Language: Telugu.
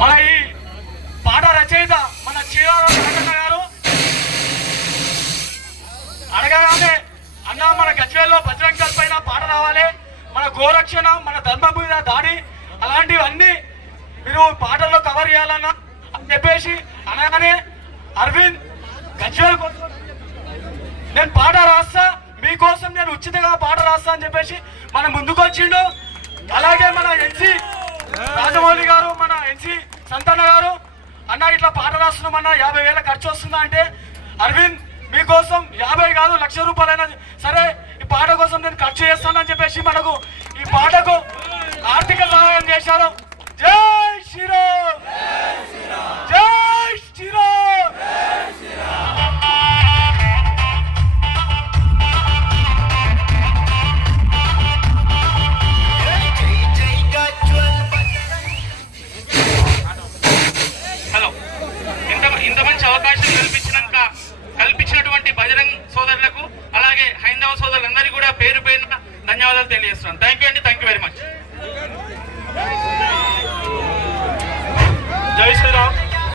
మన ఈ పాట రచయిత మన చీరాల గారు అడగగానే అన్న మన గజ్వేల్లో బజరంగ దళ్ పైన పాట రావాలి, మన గోరక్షణ, మన ధర్మం మీద దాడి, అలాంటివన్నీ మీరు పాటల్లో కవర్ చేయాలన్నా అని చెప్పేసి అనగానే అరవింద్ గజ్వేల్ కోసం నేను పాట రాస్తా, మీకోసం నేను ఉచితంగా పాట రాస్తా అని చెప్పేసి మన ముందుకు వచ్చిండు. అలాగే మన ఎన్సీ రాజమౌళి గారు, మన ఎన్సీ సంతన్న గారు, అన్న ఇట్లా పాట రాస్తున్నామన్నా 50,000 ఖర్చు వస్తుందా అంటే, అరవింద్ మీకోసం 50 కాదు 1,00,000 రూపాయలైనా సరే ఈ పాట కోసం నేను ఖర్చు చేస్తానని చెప్పేసి మనకు ఈ పాటకు ఆర్థిక సహాయం చేశారు. జై శ్రీరామ్, జై శ్రీరామ్. హలో, ఇంత మంచి అవకాశం కల్పించినటువంటి బజరంగ్ సోదరులకు అలాగే హైందవ సోదరులందరికీ కూడా పేరు పేరున ధన్యవాదాలు తెలియజేస్తున్నాను. థ్యాంక్ యూ అండి, థ్యాంక్ యూ వెరీ మచ్.